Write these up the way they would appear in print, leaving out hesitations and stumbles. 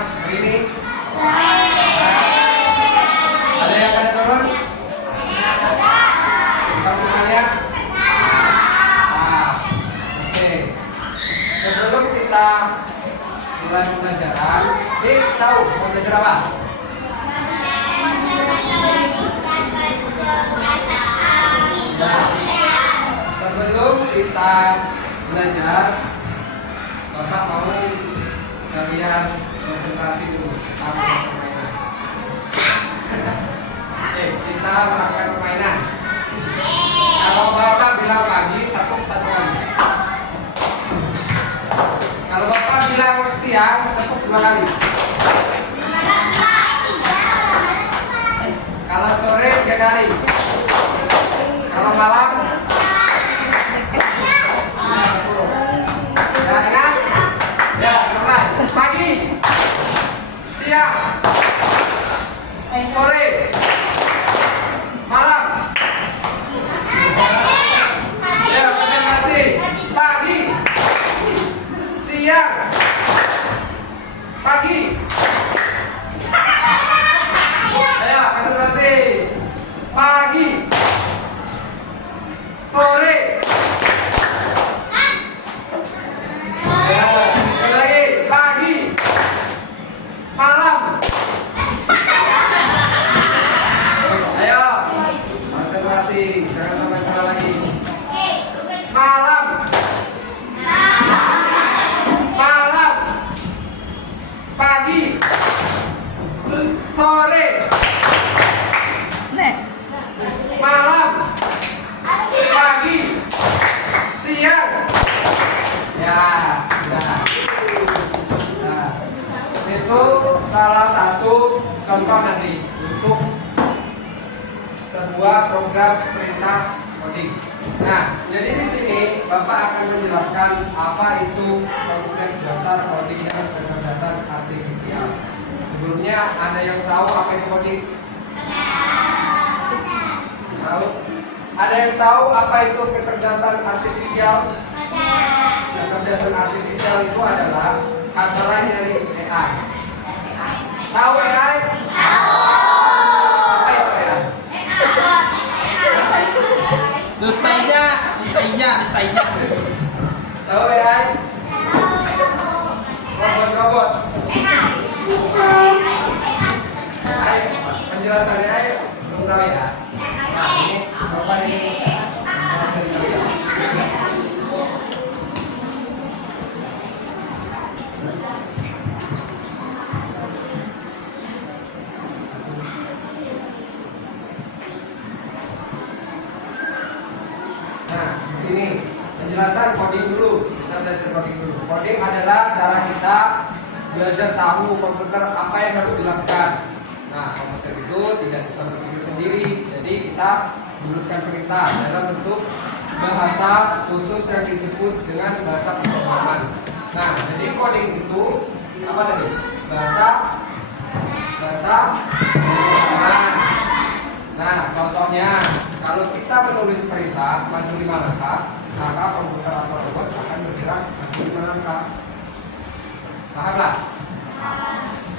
hari ini? Ada yang akan turun? Tahu semuanya? Nah, oke. Sebelum kita mulai pembelajaran, ini tahu mau belajar apa? Nah, sebelum kita belajar, Bapak mau kalian konsentrasi dulu sama permainan. Oke, kita melakukan permainan. Kalau Bapak bilang pagi, tepuk satu kali. Kalau Bapak bilang siang, tepuk dua kali. Kalau sore, tiga kali. Kalau malam, ya ingat? Ya, mulai. Pagi, siang, sore, malam. Ya, konsentrasi. Pagi, siang, pagi. Ayo, konsentrasi. Pagi, sore. Ya, sekali lagi. Pagi, malam. Ayo, konsentrasi. Jangan sampai salah lagi. Malam, malam, pagi, sore, malam, pagi, siang. Ya, sudah. Nah, itu salah satu contoh nanti untuk sebuah program perintah coding. Nah, jadi di sini Bapak akan menjelaskan apa itu konsep dasar coding dan kecerdasan artifisial. Sebelumnya ada yang tahu apa itu coding? Tahu? Ada yang tahu apa itu kecerdasan artifisial? Kecerdasan artifisial itu adalah kata lain dari AI. Tahu AI? Apa itu AI? Dustainya. Tahu AI? Robot-robot. Ayo, penjelasannya ayo, belum tahu ya. Nah, ini Bapak ini penjelasan kalian. Nah, di sini penjelasan coding dulu. Kita belajar coding dulu. Coding adalah cara kita belajar tahu komputer apa yang harus dilakukan. Nah, komputer itu tidak bisa berpikir sendiri. Jadi kita menuliskan perintah dalam bentuk bahasa khusus yang disebut dengan bahasa pemrograman. Nah, jadi coding itu apa tadi? Bahasa pemrograman. Nah, contohnya kalau kita menulis perintah maju 5 langkah, maka komputer atau robot akan bergerak maju 5 langkah. Pahamlah?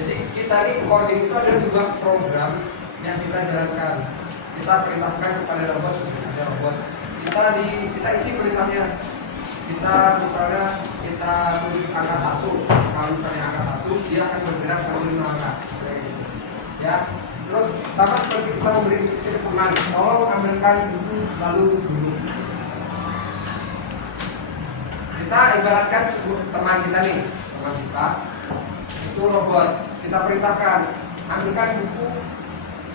Jadi kita ini coding itu adalah sebuah program yang kita jalankan. Kita perintahkan kepada robot, ada robot. Kita isi perintahnya. Kita misalnya kita tulis angka 1. Kalau misalnya angka 1, dia akan bergerak maju 5 langkah. Ya. Terus sama seperti kita memberi instruksi ke teman, tolong ambilkan buku lalu duduk. Kita ibaratkan teman kita nih, teman kita itu robot. Kita perintahkan ambilkan buku,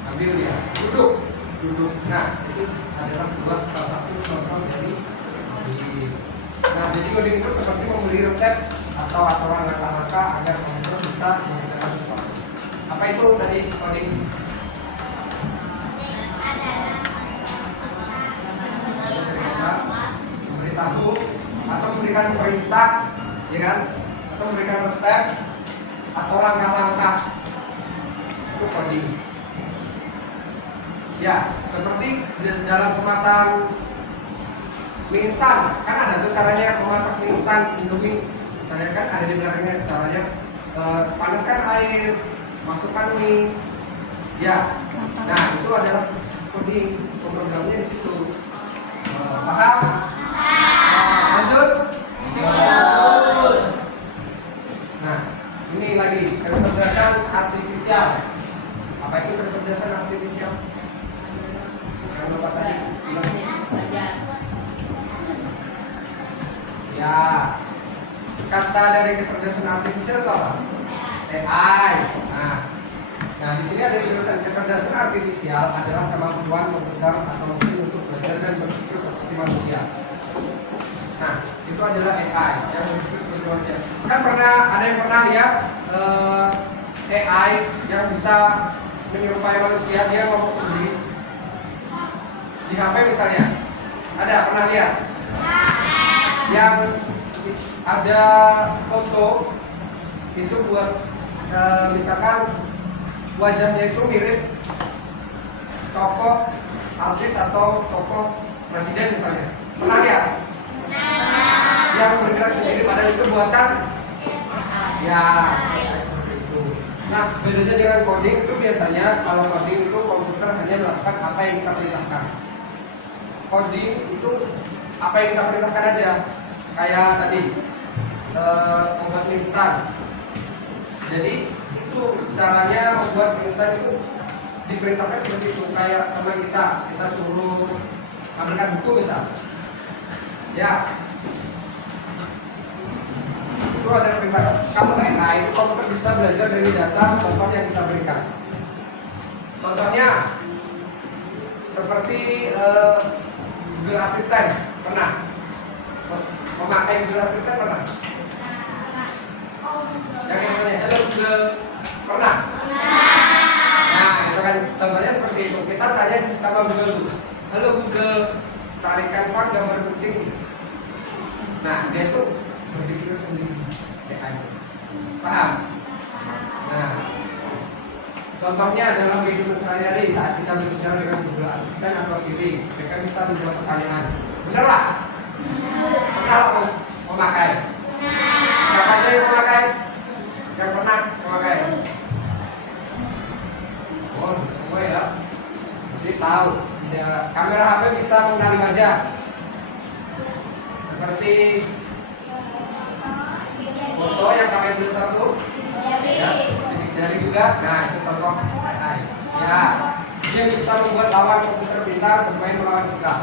ambil dia, duduk. Nah, itu adalah sebuah salah satu contoh dari coding. Nah, jadi coding itu seperti membeli resep atau aturan langkah-langkah agar komputer bisa mengerjakan sesuatu. Apa itu tadi coding? Memberitahu atau memberikan perintah, ya kan? Atau memberikan resep atau langkah-langkah. Itu coding. Ya, seperti dalam kemasan mie instan, kan ada tuh caranya memasak mie instan Indomie. Misalnya kan ada di belakangnya caranya panaskan air, masukkan mie. Ya. Nah, itu adalah coding pemrogramannya di situ. Paham? Lanjut. Nah, ini lagi kecerdasan artifisial. Apa itu kecerdasan artifisial? Yang lupa tadi. Ya, kata dari kecerdasan artifisial itu apa? AI. Nah, di sini ada kecerdasan artifisial adalah kemampuan komputer atau mesin untuk belajar dan berpikir seperti manusia. Nah, itu adalah AI yang berpikir seperti manusia. Kan ada yang pernah lihat AI yang bisa menyerupai manusia, dia ngomong sendiri di HP misalnya. Ada pernah lihat? Yang ada foto itu buat misalkan wajahnya itu mirip tokoh artis atau tokoh presiden misalnya. Pernah lihat? Yang bergerak sendiri padahal itu buatan ya seperti itu. Nah, bedanya dengan coding itu biasanya kalau coding itu komputer hanya melakukan apa yang kita perintahkan. Coding itu apa yang kita perintahkan aja. Kayak tadi membuat mie instan. Jadi itu caranya membuat mie instan itu diperintahkan seperti itu. Kayak teman kita suruh ambilkan buku misal. Ya, itu ada perintah. Kalau AI itu komputer bisa belajar dari data contoh yang kita berikan. Contohnya seperti Google Assistant. Pernah memakai Google Assistant? Pernah? Yang namanya Hello Google. Pernah? Nah, itu kan contohnya seperti itu. Kita tanya sama Google, Halo Google, carikan gambar kucing. Nah, dia tuh berpikir sendiri. Paham? Nah, contohnya dalam kehidupan sehari-hari saat kita berbicara dengan Google Assistant atau Siri, mereka bisa menjawab pertanyaan. Bener lah? Pernah memakai? Siapa aja yang memakai? Yang pernah memakai? Oh, semua ya. Jadi tahu. Ya, kamera HP bisa mengenali wajah. Seperti foto yang pakai filter tuh. Ya, sidik jari juga. Nah, itu contoh AI. Ya, dia bisa membuat lawan komputer pintar bermain melawan kita.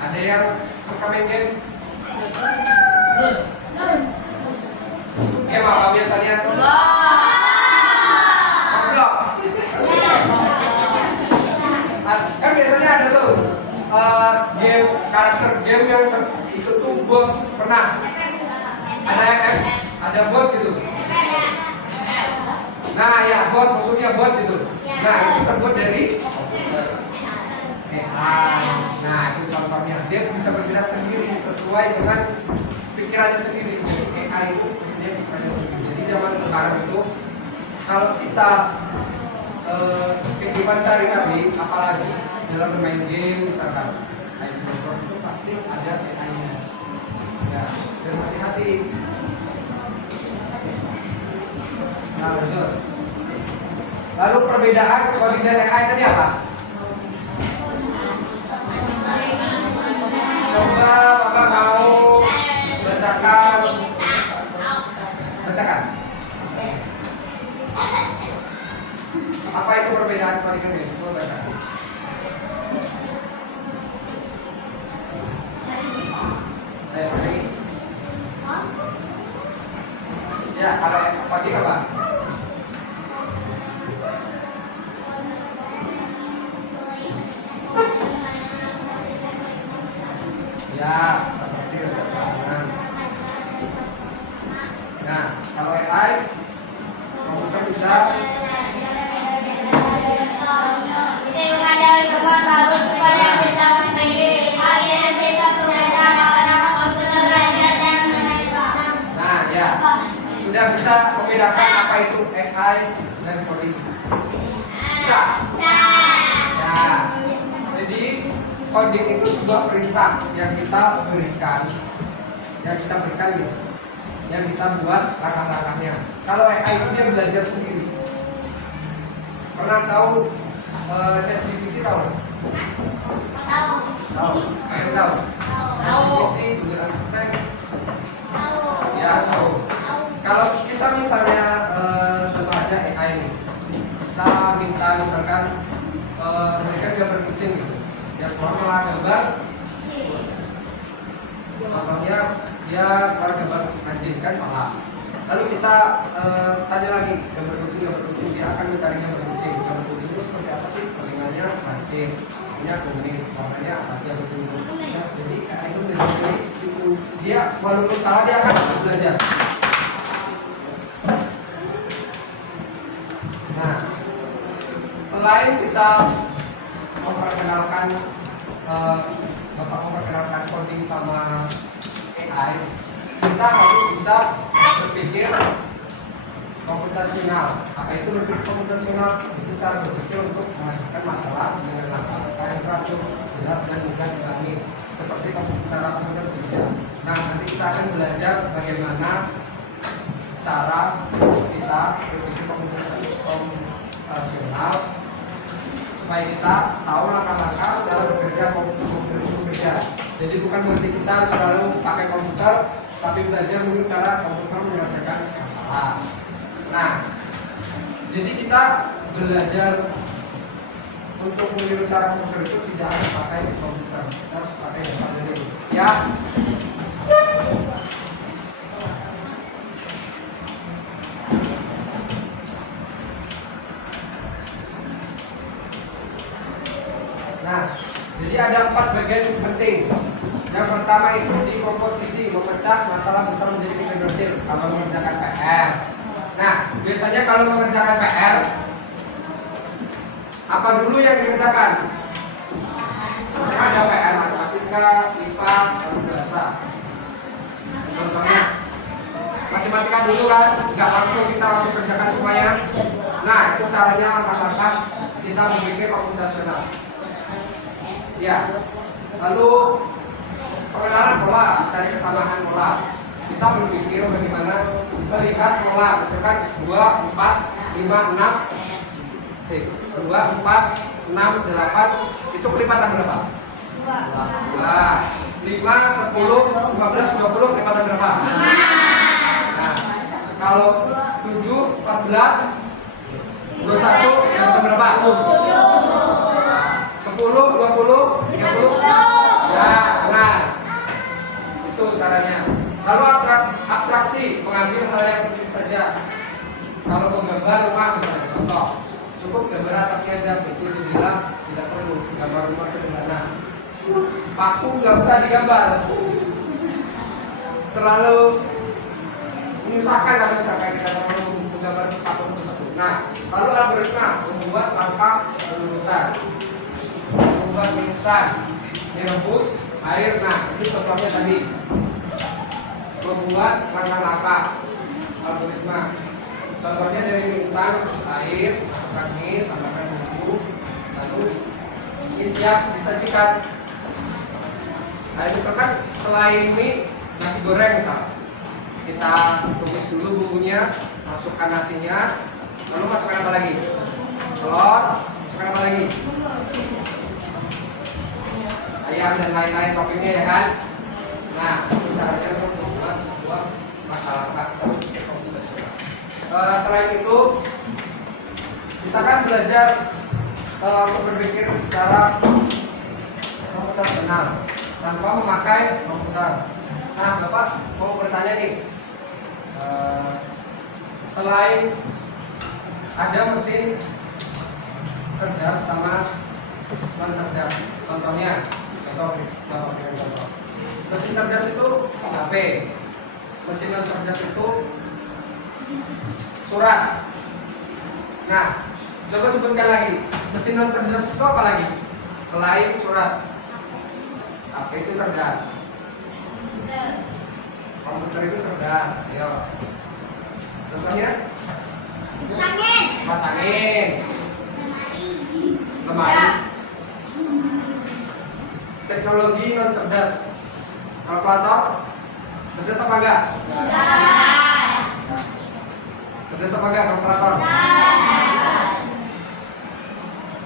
Ada yang main game? Game apa biasanya? Kan biasanya ada tuh game karakter game yang itu tuh bot. Pernah? Ada FM, ada bot gitu. Nah ya, bot maksudnya bot gitu. Nah, itu terbuat dari AI. Nah, itu contohnya. Dia bisa bergerak sendiri sesuai dengan pikirannya sendiri. Jadi AI itu dia pikirannya sendiri. Jadi zaman sekarang itu kalau kita kehidupan sehari-hari, apalagi dalam bermain game misalkan, itu pasti ada AI-nya. Ya, dan hati-hati. Nah, lanjut. Lalu perbedaan coding dan AI tadi apa? Coba Bapak mau bacakan. Apa itu perbedaan coding dan AI? Coba bacakan. Ya, kalau coding apa? Ya, seperti resep makanan. Nah, kalau AI, komputer bisa sudah bisa membedakan apa itu AI dan coding. Bisa? Ya. Jadi coding itu sebuah perintah yang kita berikan gitu. yang kita buat langkah-langkahnya. Kalau AI itu dia belajar sendiri. Pernah tahu ChatGPT tahu nggak? Tahu. Tahu. Ada tahu? Tahu. ChatGPT, Google Assistant. Ya tahu. Kalau kita misalnya coba aja AI nih, kita minta misalkan berikan gambar kucing gitu, yang keluar gambar, contohnya dia keluar gambar anjing kan salah. Lalu kita tanya lagi gambar kucing, dia akan mencari gambar kucing. Gambar kucing itu seperti apa sih? Telinganya anjing, kakinya kumis, warnanya apa aja berjumlah. Ya, jadi AI itu dari itu dia walaupun salah dia akan terus belajar. Nah, selain kita memperkenalkan memperkenalkan coding sama AI, kita harus bisa berpikir komputasional. Apa itu berpikir komputasional? Itu cara berpikir untuk menghasilkan masalah dengan langkah-langkah yang teratur, jelas dan mudah dipahami, seperti cara komputer bekerja. Nah, nanti kita akan belajar bagaimana cara kita berpikir komputasional supaya kita tahu langkah-langkah cara bekerja komputer itu bekerja. Jadi bukan berarti kita harus selalu pakai komputer, tapi belajar dulu cara komputer menyelesaikan masalah. Nah, jadi kita belajar untuk meniru cara komputer itu tidak harus pakai komputer, kita harus pakai dasar dulu. Ya. Nah, jadi ada 4 bagian penting. Yang pertama itu di komposisi, memecah masalah besar menjadi kecil-kecil kalau mengerjakan PR. Nah, biasanya kalau mengerjakan PR, apa dulu yang dikerjakan? Misalnya ada PR matematika, IPA, bahasa. Contohnya, matematika dulu kan, nggak langsung kita langsung kerjakan semuanya. Nah, itu caranya langkah-langkah kita memikir komputasional. Ya, lalu pengenalan pola, cari kesamaan pola. Kita berpikir bagaimana melihat pola, misalkan 2, 4, 5, 6 2, 4, 6, 8 itu kelipatan berapa? 2 5, 10, 15, 20 kelipatan berapa? Nah, kalau 7, 14, 21 kelipatan berapa? 10, 20, 30 ya, benar. Itu caranya. Lalu atraksi, mengambil hal yang penting saja. Kalau menggambar rumah misalnya, contoh, cukup gambar atapnya aja, itu dibilang tidak perlu gambar rumah sederhana. Paku nggak usah digambar, terlalu menyusahkan kalau misalkan kita terlalu menggambar paku satu-satu. Nah, lalu algoritma, membuat langkah berurutan, membuat instan, direbus air. Nah, ini contohnya tadi, membuat langkah-langkah algoritma. Contohnya dari mie instan, rebus air, masukkan mie, tambahkan bumbu, lalu ini siap disajikan. Nah, misalkan selain mie, nasi goreng misalnya, kita tumis dulu bumbunya, masukkan nasinya, lalu masukkan apa lagi? Telur, masukkan apa lagi? Ayam dan lain-lain toppingnya ya kan? Nah, itu caranya untuk membuat sebuah langkah-langkah komputasional. Selain itu, kita kan belajar untuk berpikir secara komputasional tanpa memakai komputer. Nah, Bapak mau bertanya nih, selain ada mesin cerdas sama non cerdas, contohnya, contoh. Mesin cerdas itu HP, mesin non cerdas itu surat. Nah, coba sebutkan lagi, mesin non cerdas itu apa lagi selain surat? HP itu cerdas, komputer itu cerdas. Ayo, contohnya kipas angin, lemari. Teknologi non cerdas, kalkulator Cerdas apa enggak? Cerdas. Cerdas apa enggak kalkulator?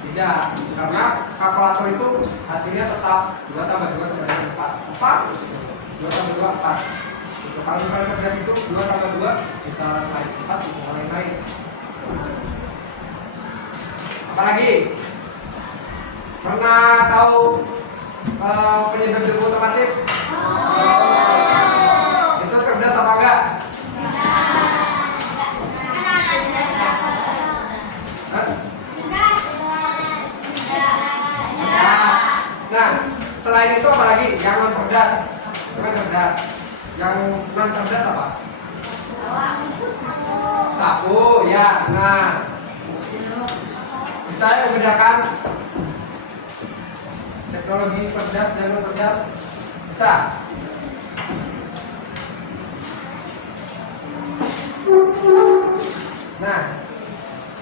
Tidak, karena kalkulator itu hasilnya tetap 2 tambah 2 sama dengan 4. 4 terus 2 tambah 2 4. Kalau misalnya cerdas itu 2 tambah 2 bisa selain 4 bisa lain-lain. Apalagi? Pernah tahu penyedot debu otomatis? Itu cerdas apa enggak? Hah? Nah, selain itu apa lagi? Yang non cerdas. Yang cerdas. Yang non cerdas apa? Sapu, ya. Nah, bisa ya membedakan teknologi cerdas dan non cerdas? Bisa. Nah,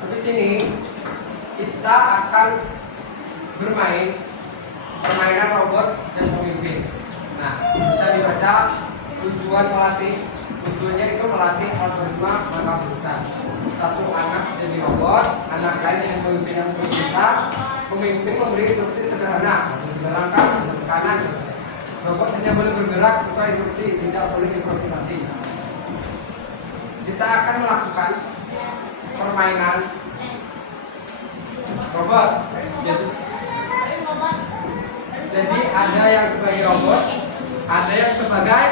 habis ini kita akan bermain permainan robot dan pemimpin. Nah, bisa dibaca tujuan melatih. Tujuannya itu melatih algoritma mata buta. Satu anak jadi robot, anak lain jadi pemimpin yang kita. Pemimpin memberi instruksi sederhana, menjalankan tekanan. Robot hanya boleh bergerak sesuai instruksi, tidak boleh improvisasi. Kita akan melakukan permainan robot. Jadi ada yang sebagai robot, ada yang sebagai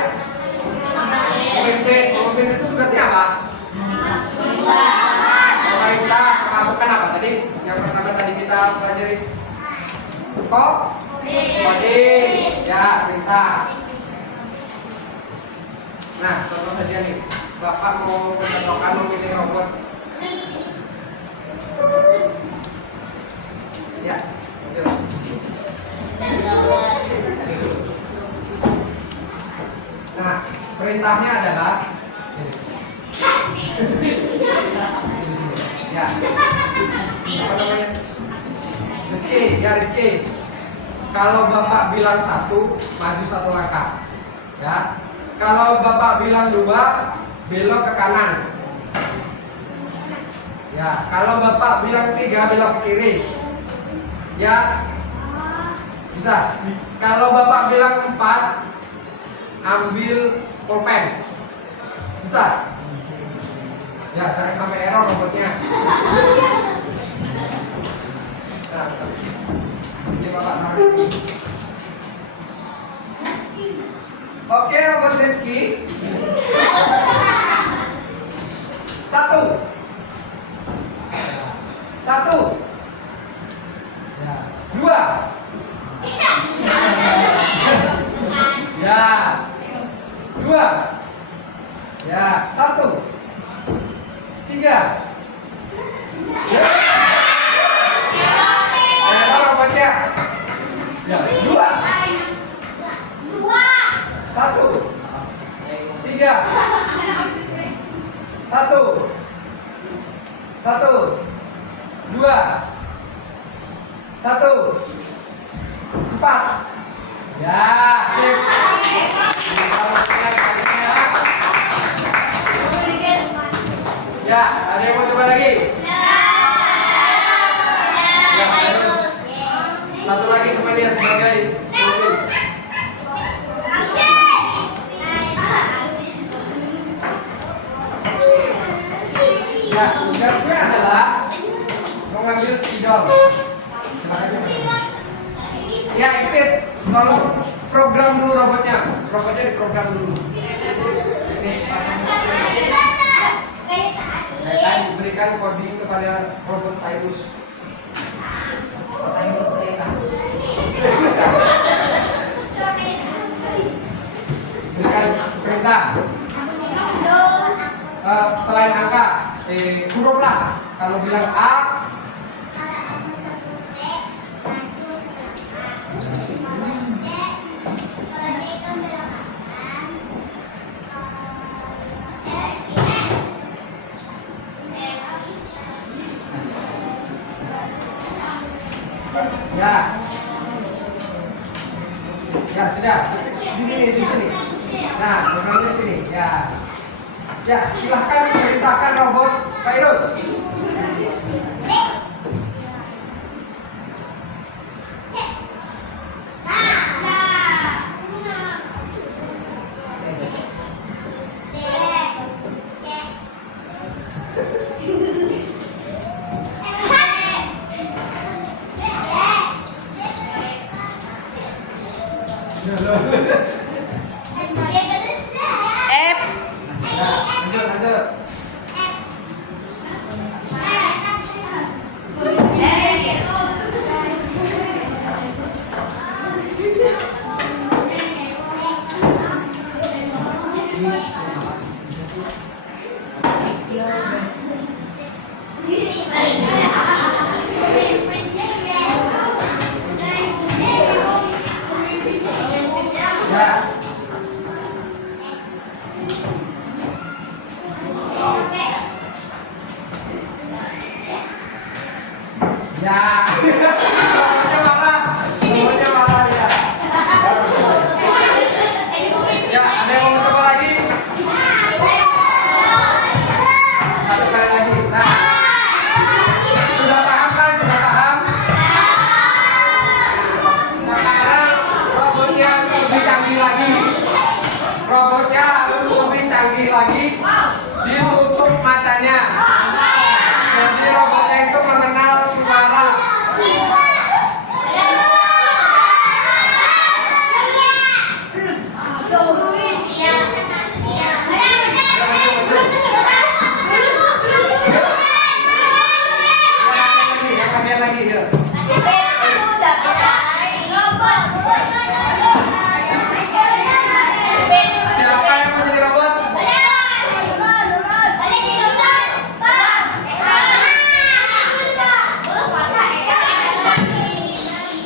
pemimpin. Pemimpin itu tugasnya apa? Pemerintah masukkan apa tadi? Yang pertama tadi kita pelajari coding, ya perintah. Nah, contoh saja nih, Bapak mau menentukan memilih robot. Ya, betul. Nah, perintahnya adalah ya, apa namanya? Rizky, ya Rizky. Kalau Bapak bilang 1, maju 1 langkah. Ya. Kalau Bapak bilang 2, belok ke kanan. Ya. Kalau Bapak bilang 3, belok ke kiri. Ya. Bisa. Kalau Bapak bilang 4, ambil pulpen. Bisa. Ya, jangan sampai error robotnya. Nah, bisa. Ini Bapak taruh di sini. Oke, robot Rizky. 1. Ya. 2. Ya. 2. Ya. 1. 3. Ya. Ada robotnya. Ya. 2. 1. 3. 1. 2. 1. 4. Ya, sip. Ya, ada yang mau coba lagi? Ya, terus. Satu lagi kembali ya sebagai pemimpin. Ya, tugasnya adalah mengambil spidol. Silakan. Ya, Ipit, tolong program dulu robotnya. Robotnya diprogram dulu. Ini pasang. Dan diberikan coding kepada robot Virus. Pasang perintah. Berikan perintah. Selain angka, huruf lah. Kalau bilang A, ya, ya sudah. Di sini. Nah, programnya di sini. Ya. Ya, silahkan perintahkan robot Virus. F. Ya, lanjut. Ya. Ya. Robotnya marah. Robotnya marah ya. Ya, ada yang mau mencoba lagi? Satu kali lagi. Nah. Sudah paham kan? Sudah paham? Sekarang robotnya lebih canggih lagi. Robotnya harus lebih canggih lagi. Ditutup matanya. Jadi robotnya itu mengenal suara. Yang lagi ya. Siapa yang mau jadi robot?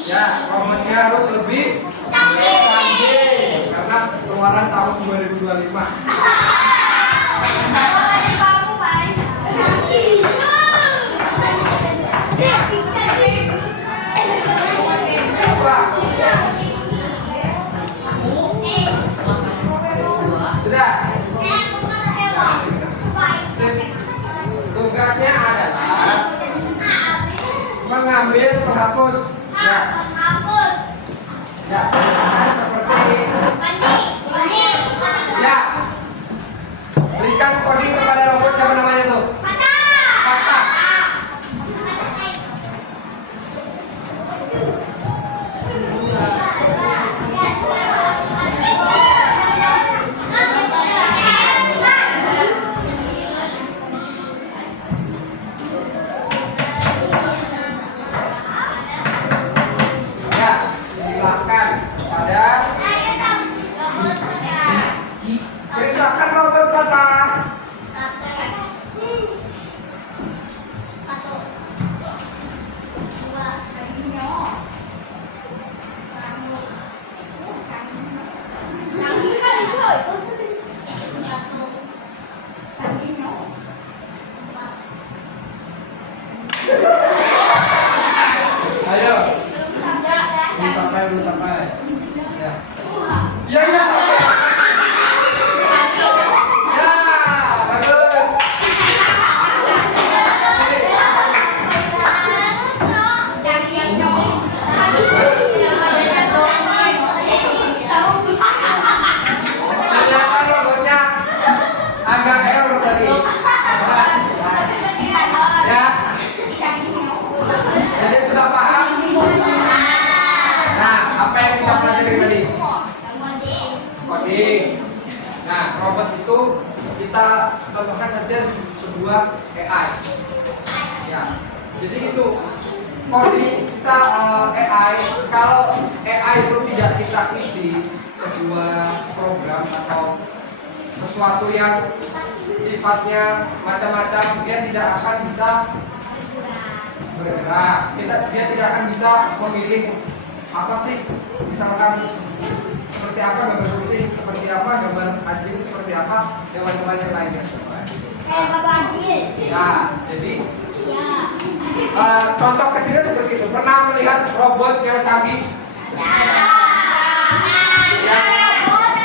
Ya, robotnya harus lebih canggih karena keluaran tahun 2025. Sudah. Tugasnya adalah mengambil penghapus. Ya. Ya, seperti ya. Berikan coding kepada robot, siapa namanya tuh? Kata. Ya, silakan pada perintahkan robot Kata. Ayo. Belum sampai. Ya. Ya, ya. Ya, bagus. Ternyata robotnya agak error tadi. Ya. Jadi sudah paham? Nah, apa yang kita pelajari tadi? Coding. Nah, robot itu kita contohkan saja sebuah AI. Ya, jadi itu coding kita AI. Kalau AI itu tidak kita isi sebuah program atau sesuatu yang sifatnya macam-macam, dia tidak akan bisa bergerak. Dia tidak akan bisa memilih apa sih, misalkan seperti apa gambar kucing, seperti apa gambar anjing, seperti apa hewan-hewan yang lainnya. Ya, jadi contoh kecilnya seperti itu. Pernah melihat robot yang canggih? Ya.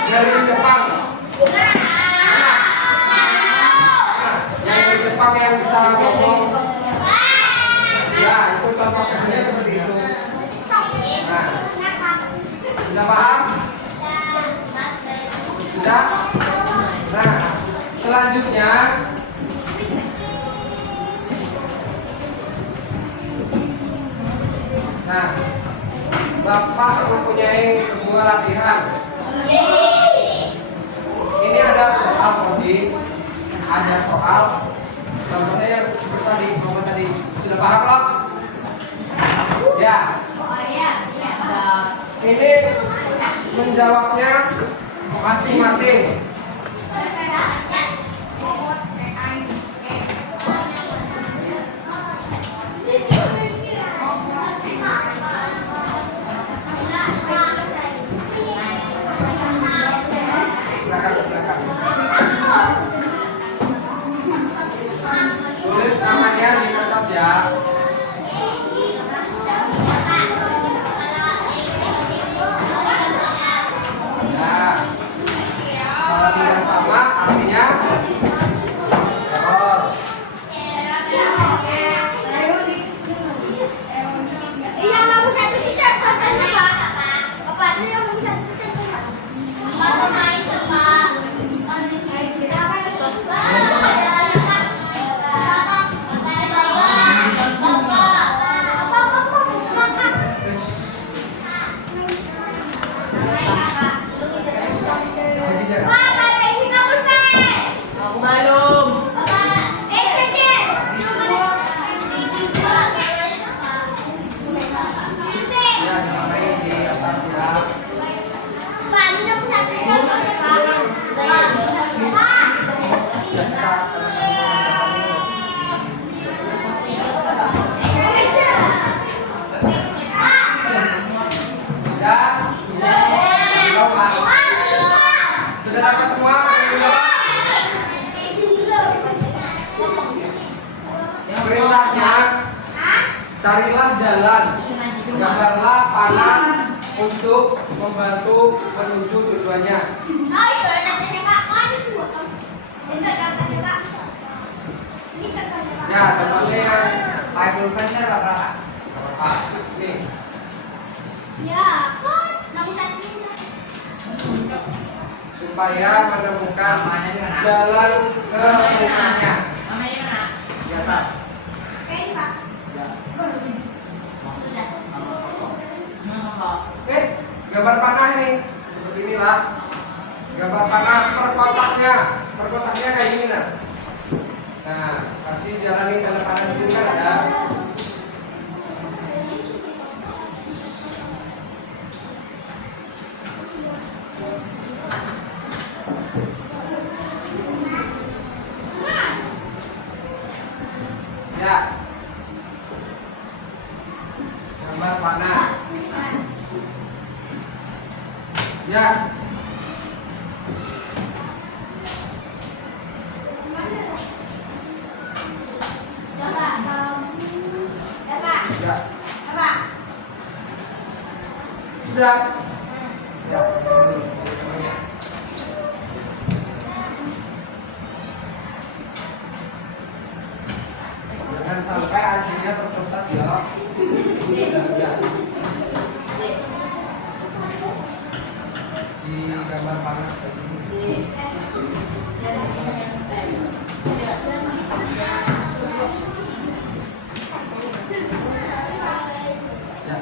Dari Jepang. Yang dari Jepang yang bisa ngomong. Ya, itu contoh kecilnya seperti itu. Nah, sudah paham? Sudah? Nah, selanjutnya Bapak mempunyai sebuah latihan. Ini ada soal coding, ada soal contohnya yang seperti tadi. Sudah paham loh? Ya. Ini menjawabnya masing-masing. Belakang. Tulis namanya di kertas ya. Kalau tidak sama artinya error. Sudah dapat semua? Perintahnya, carilah jalan, gambarlah panah untuk membantu menuju tujuannya. Ya, contohnya yang pakai pulpen kan berapa? Nih. Supaya menemukan jalan ke rumahnya. Di atas. Ya. Gambar panah nih seperti inilah. Gambar panah perkotaknya kayak gini nah. Nah, kasih jalani tanda panah di sini kan ada. Ya. Gambar panah. Ya. Ya. Sudah. Ya. Jangan sampai anjingnya tersesat ya. Ya. Di gambar panah seperti ini. Ya.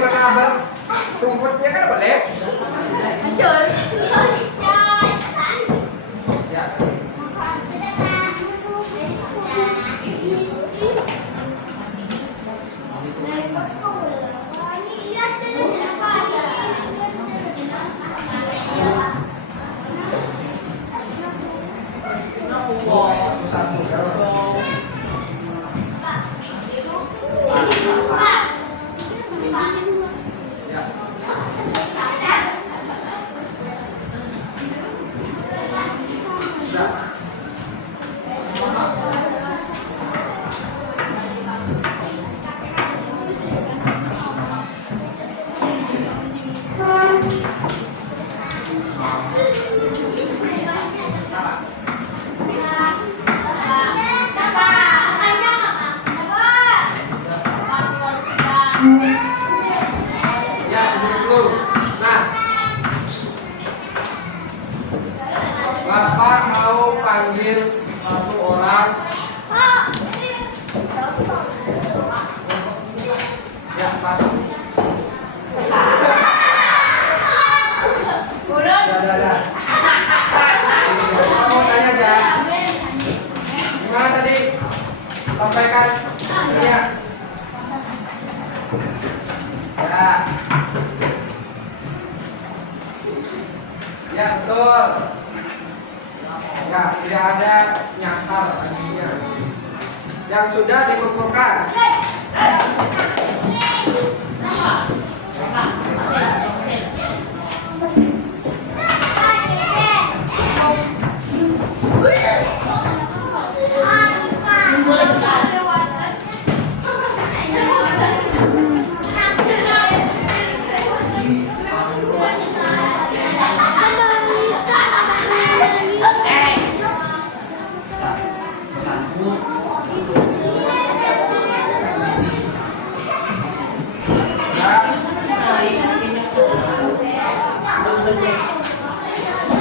menabar rumputnya kan boleh. Hancur. Ya. Satu-satu. Ya. Sudah. Ya, dulu. Nah, Bapak mau panggil satu orang. Ya, pas. Dah. Mau tanya aja. Gimana tadi? Sampaikan. Ya. Ya. Ya, betul. Ya, tidak ada nyasar artinya. Yang sudah dikumpulkan.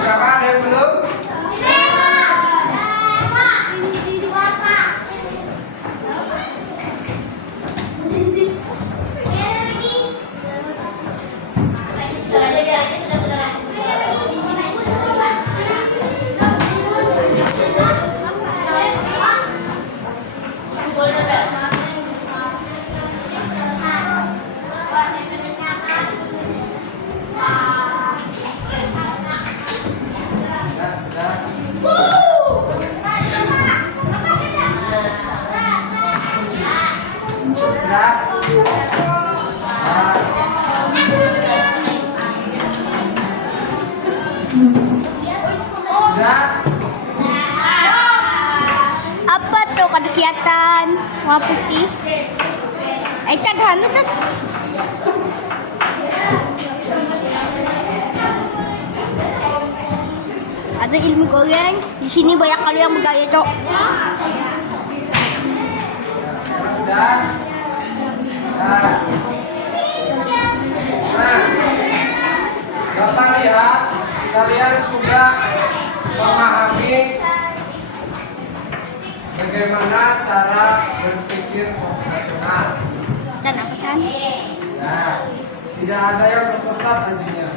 Berapa ada yang belum? Apa tuh kegiatan warna putih? Can Hanu tuh. Ada ilmu goreng. Di sini banyak kali yang bergaya, Cok. Sudah. Nah, Bapak lihat kalian sudah memahami bagaimana cara berpikir rasional. Dan apa San? Nah, tidak ada yang tersesat anjingnya.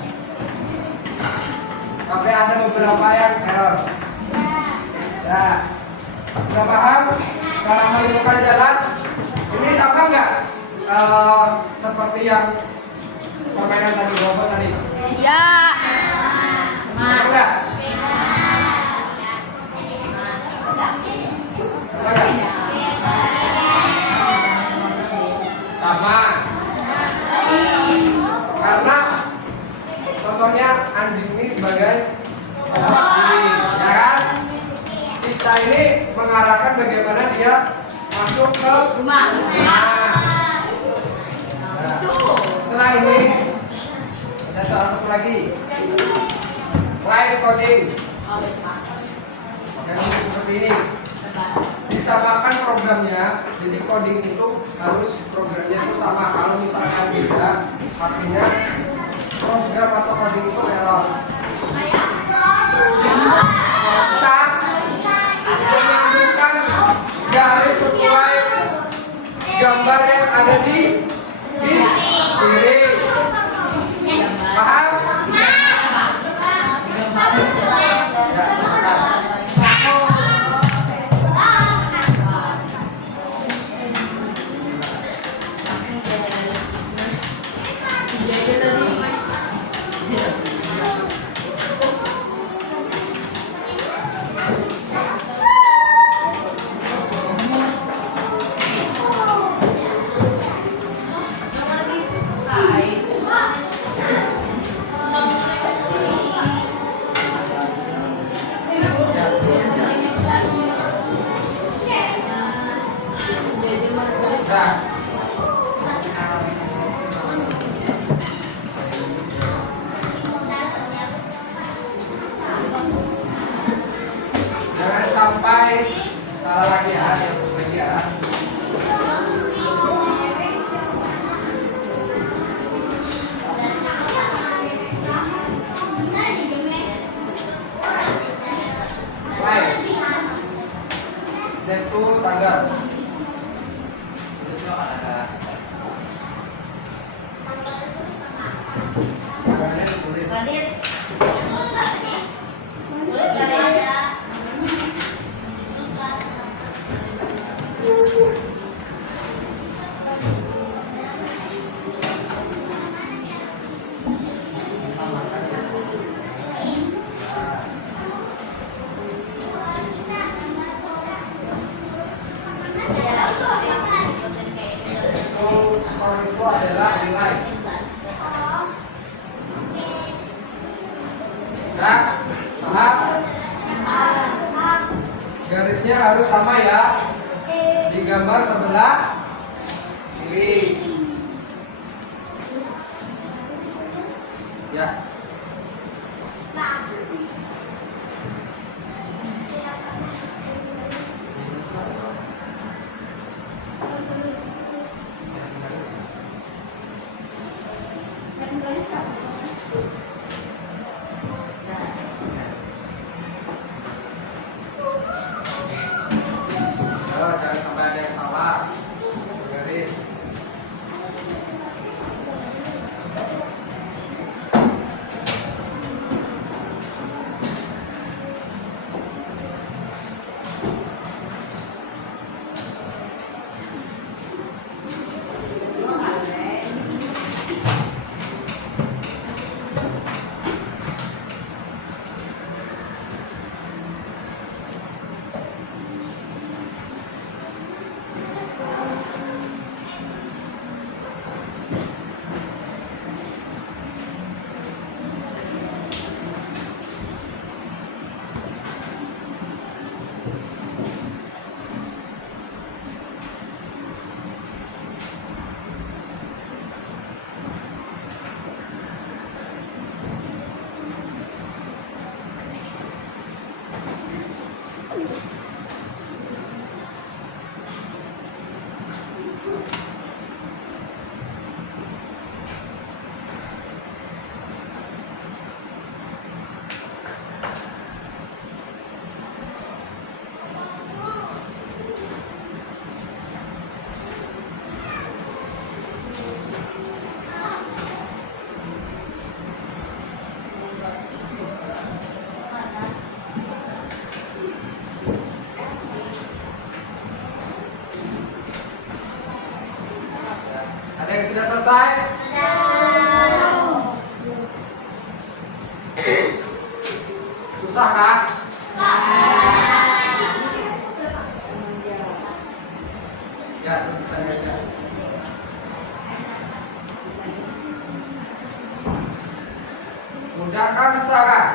Tapi ada beberapa yang error. Ya, sudah paham cara menemukan jalan? Ini sama nggak? Seperti yang permainan tadi, robot tadi. Ya. Sama nggak? Sama nggak? Sama. Karena contohnya anjing ini sebagai anjing, ya kan? Kita ini mengarahkan bagaimana dia masuk ke rumah. Nah, setelah ini ada soal satu lagi, line coding. Oke, seperti ini. Disamakan programnya, jadi coding itu harus programnya itu sama. Kalau misalkan beda, artinya program atau coding itu error. Bisa menyambungkan garis sesuai gambar yang ada di kiri. Salah lagi ya, dihapus lagi ya. Baik. Dan itu tanggal. Tanggalnya ditulis. Skor itu adalah nilai. Nah, paham? Garisnya harus sama ya. Di gambar sebelah kiri. Ya. Jangan sampai ada yang salah. Garis. Ada yang sudah selesai? Susah kan? Ya, sebisanya aja. Mudah kan, susah kan?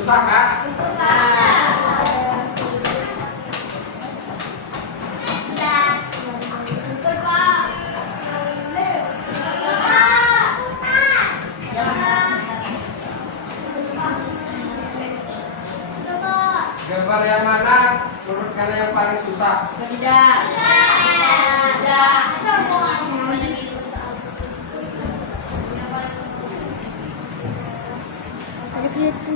Susah kan? Gambar yang mana menurut kalian yang paling susah? Tidak. Tidak. Ada gitu.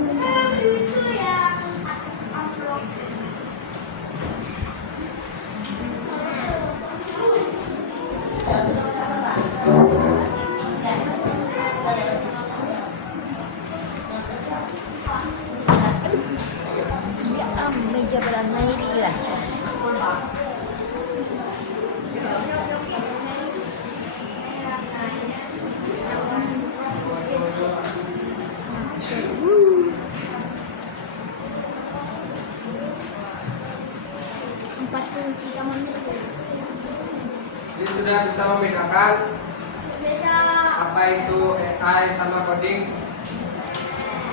Meja berananya dirancang. Empat puluh tiga menit. Ini sudah bisa membedakan apa itu AI sama coding?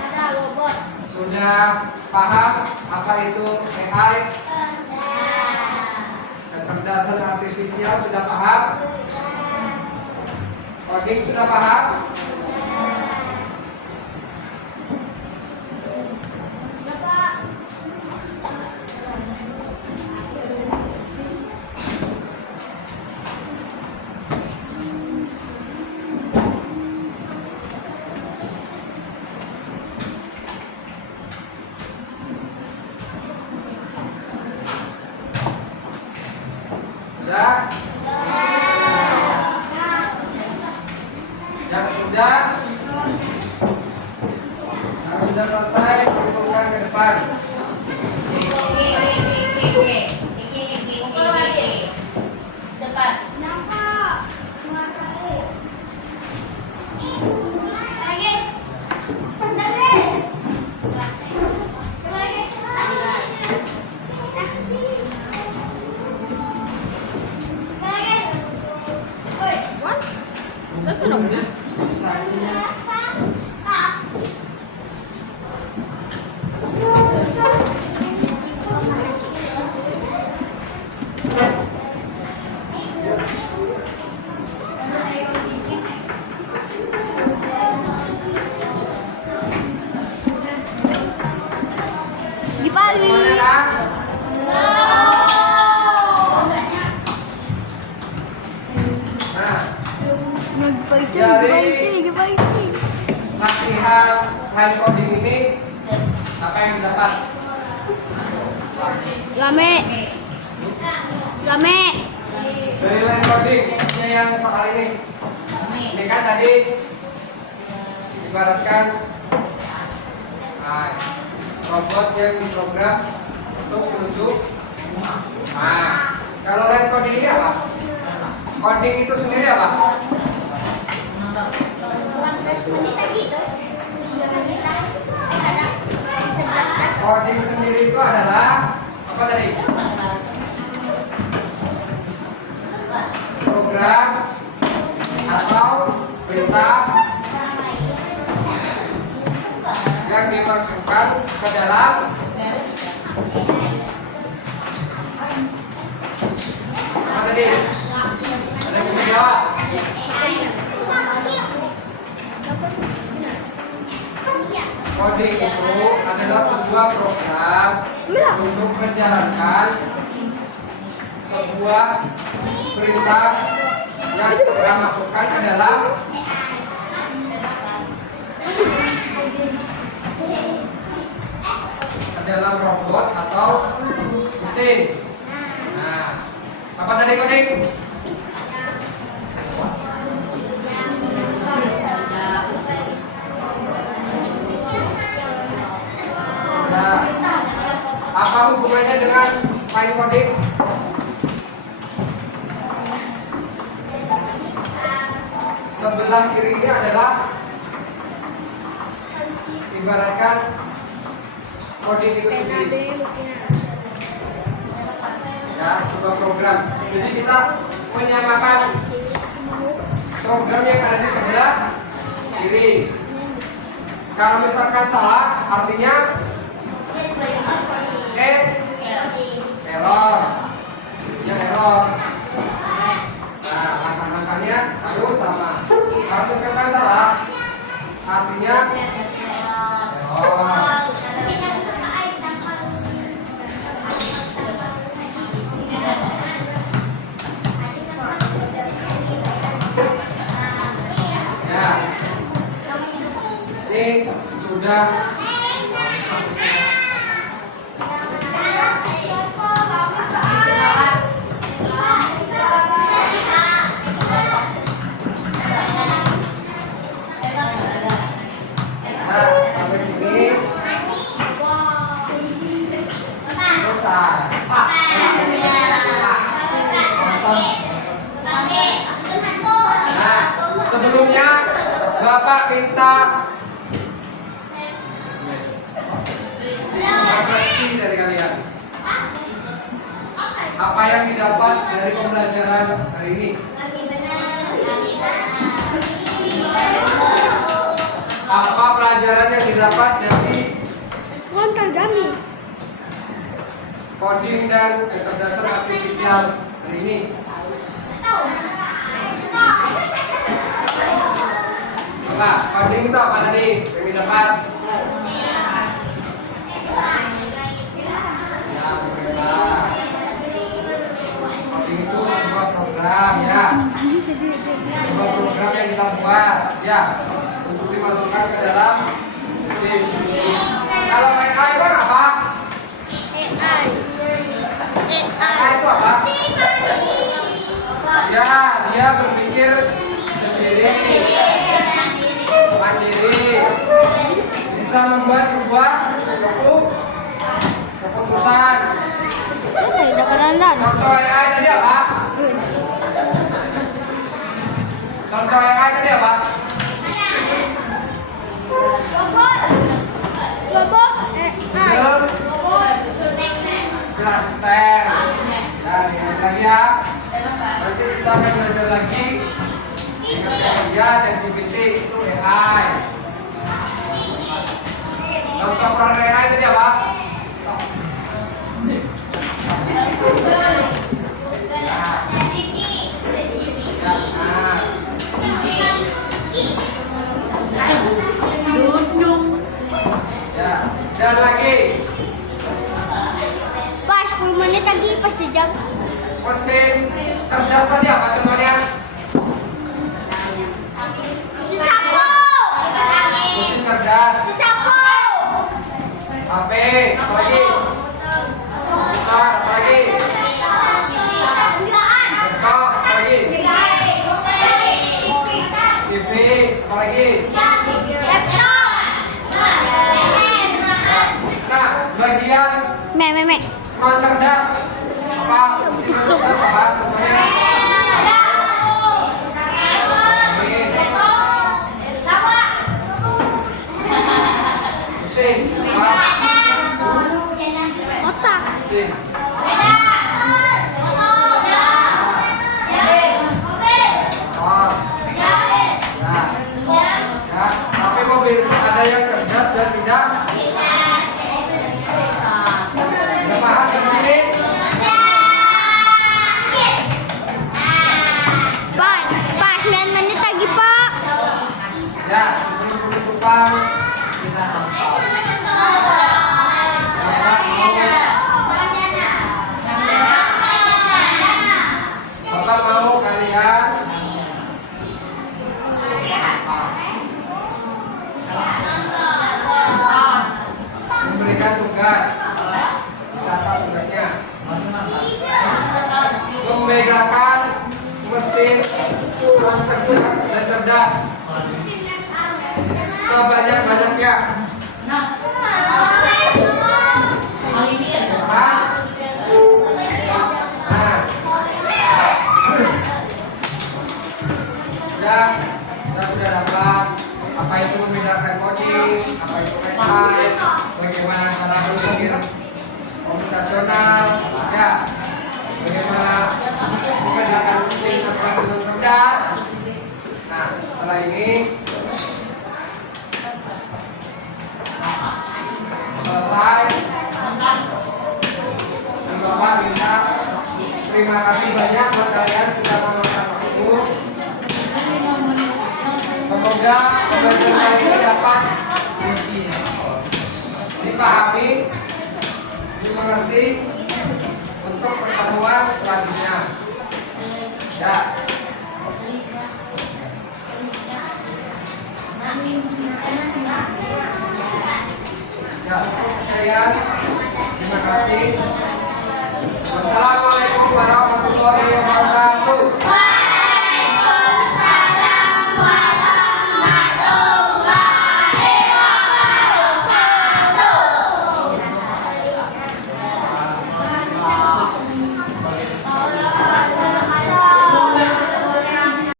Ada robot. Sudah paham apa itu AI? Kecerdasan artifisial sudah paham? Coding sudah paham? Sudah? Yang sudah? Yang sudah selesai, kumpulkan ke depan. Depan. Di pagi. Nah, Di pagi. latihan line coding ini apa yang didapat? Game. Game. Dari line coding, maksudnya yang soal ini. Ini kan tadi ibaratkan robot yang diprogram untuk menuju. Nah, kalau line coding ini apa? Coding itu sendiri apa? Coding sendiri itu adalah apa tadi? Program atau perintah yang dimasukkan ke dalam apa tadi? Ada yang bisa jawab? Coding itu adalah sebuah program untuk menjalankan sebuah perintah yang kita masukkan ke dalam robot atau mesin. Nah, apa tadi coding? Nah, apa hubungannya dengan line coding? Sebelah kiri ini adalah ibaratkan coding itu sendiri. Ya, sebuah program. Jadi kita menyamakan program yang ada di sebelah kiri. Kalau misalkan salah, artinya error. Ya error. Nah, langkah-langkahnya harus sama. Kalau misalkan salah, artinya error. Ya, ini sudah nah, sampai sini selesai. Nah, sebelumnya Bapak minta refleksi dari kalian. Apa yang didapat dari pembelajaran hari ini? Apa pelajaran yang didapat dari Ngontar kami. coding dan kecerdasan artifisial hari ini? Coba, coding itu apa tadi yang didapat? Ya, pemerintah. Coding itu sebuah program ya. Sebuah program yang kita buat ya untuk dimasukkan ke dalam mesin. Kalau AI itu apa? AI itu apa? Ya, dia berpikir sendiri, mandiri, bisa membuat sebuah keputusan. Tidak kenalan. Contoh AI tadi apa? Contoh AI tadi apa? Robot. Asisten. Dan ingat lagi ya. Nanti kita akan belajar lagi. Ingat ya, ChatGPT itu AI. Contoh peran AI tadi apa? Ya, dan lagi Pak, 10 menit lagi pas sejam. mesin cerdas tadi apa contohnya? Sisapo. Mesin cerdas, Sisapo. HP, apa lagi? Gitar, apa lagi? Laptop, apa lagi? TV, apa lagi? Nah, bagian Me. ruang cerdas apa? Mesin cerdas apa? Contohnya? Mesin, apa? Otak. Mesin. Oh, ya. Tapi mobil ada yang cerdas dan tidak. Udah paham di sini? Pak, 9 menit lagi, Pak. Ya, sebelum penutupan kita nonton. Bapak mau kalian memberikan tugas. Catat tugasnya. Membedakan mesin yang cerdas dan cerdas sebanyak-banyaknya. Ya, kita sudah dapat apa itu membedakan coding, apa itu AI, bagaimana cara berpikir komputasional, ya, bagaimana membedakan mesin cerdas dan cerdas. Nah, setelah ini Semoga pelajaran kali ini dapat dipahami, dimengerti untuk pertemuan selanjutnya. Ya. Ya, sekalian, terima kasih.